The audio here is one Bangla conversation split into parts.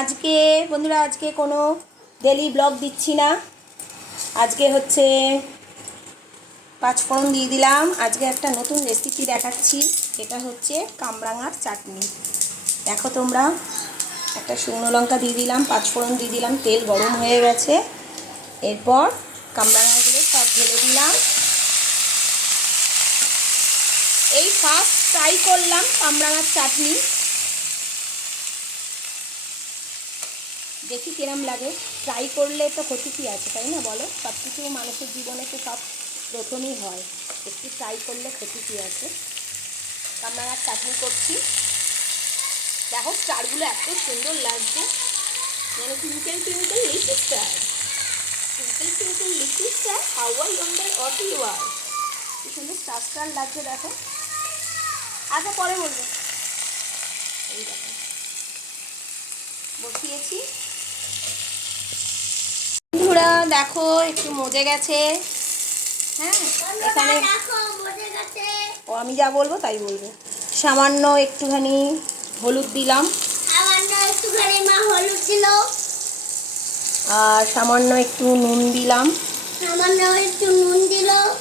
আজকে কোনো ডেলি ব্লগ দিচ্ছি না। আজকে হচ্ছে পাঁচফোড়ন দিয়ে দিলাম। আজকে একটা নতুন রেসিপি দেখাচ্ছি, এটা হচ্ছে কামরাঙার চাটনি। দেখো তোমরা, একটা শুকনো লঙ্কা দিয়ে দিলাম, পাঁচফোড়ন দিয়ে দিলাম, তেল গরম হয়ে গেছে। এরপর কামরাঙাগুলো সব ঢেলে দিলাম। এই ফার্স্ট ট্রাই করলাম কামরাঙার চাটনি, দেখি কিরম লাগে। ট্রাই করলে তো ক্ষতি কী আছে, তাই না বলো? সব কিছু মানুষের জীবনে তো সব প্রথমেই হয়, একটু ট্রাই করলে ক্ষতি কী আছে। কামরাঙার চাটনি করছি। দেখো স্টারগুলো এত সুন্দর লাগছে, মানে twinkle twinkle little star, twinkle twinkle little star, how I wonder what you are. কি সুন্দর স্টার স্টার লাগছে দেখো। আচ্ছা পরে বলবো। এই দেখো বসিয়েছি। বন্ধুরা দেখো একটু মজে গেছে। হ্যাঁ, এখানে ও আমি যা বলবো তাই বলবে। সামান্য একটুখানি হলুদ দিলাম, আর সামান্য একটু নুন দিলাম।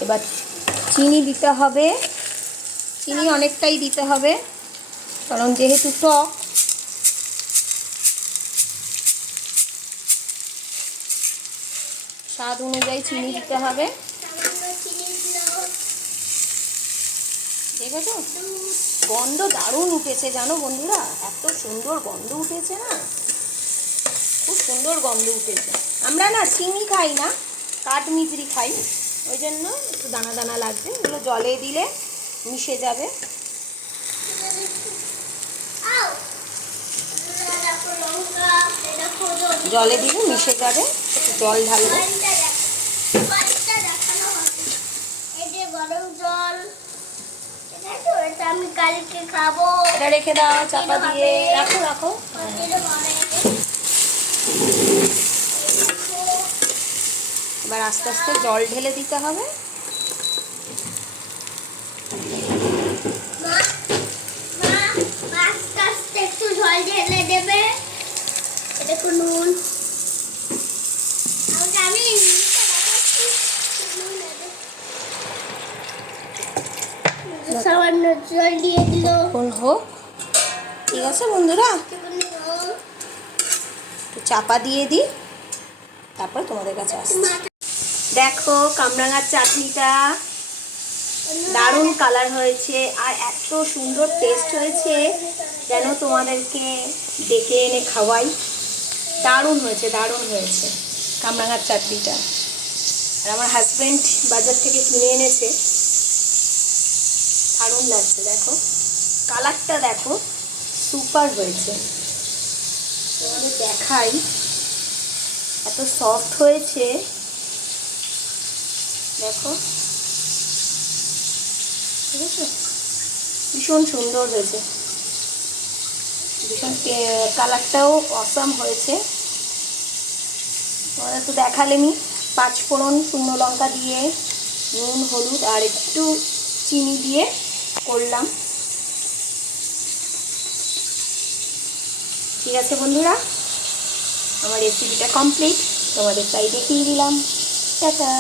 এবার চিনি দিতে হবে, চিনি অনেকটাই দিতে হবে, কারণ যেহেতু টক। স্বাদ অনুযায়ী চিনি দিতে হবে। দেখেছো গন্ধ দারুণ উঠেছে, জানো বন্ধুরা, এত সুন্দর গন্ধ উঠেছে না, খুব সুন্দর গন্ধ উঠেছে। আমরা না চিনি খাই না, কাঠমিজরি খাই, ওই জন্য একটু দানা দানা লাগছে। এগুলো জলে দিলে মিশে যাবে। জলে দিলে মিশে যাবে, একটু জল ঢালবে। আমি কালকে খাবো। এটা রেখে দাও চাপা দিয়ে, রাখো রাখো। এবার আস্তে আস্তে জল ঢেলে দিতে হবে। আস্তে আস্তে একটু জল ঢেলে দেবে। এটা কোন নুন, আমি সামান্য জল দিয়ে দিল। কোন হোক, ঠিক আছে বন্ধুরা, একটু চাপা দিয়ে দিই, তারপর তোমাদের কাছে আসছি। দেখো কামরাঙার চাটনিটা দারুণ কালার হয়েছে, আর এত সুন্দর টেস্ট হয়েছে, যেন তোমাদেরকে ডেকে এনে খাওয়াই। দারুণ হয়েছে, দারুণ হয়েছে কামরাঙার চাটনিটা। আর আমার হাজব্যান্ড বাজার থেকে কিনে এনেছে, দারুণ লাগছে। দেখো কালারটা দেখো, সুপার হয়েছে। তোমাদের দেখাই, এত সফট হয়েছে দেখো, ঠিক আছে, ভীষণ সুন্দর হয়েছে, ভীষণ কালারটাও অসাম হয়েছে। তোমাদের তো দেখালেনি, পাঁচফোড়ন, শুকনো লঙ্কা দিয়ে, নুন, হলুদ আর একটু চিনি দিয়ে করলাম। ঠিক আছে বন্ধুরা, আমার রেসিপিটা কমপ্লিট, তোমাদের তাই দেখিয়ে দিলাম। টাটা।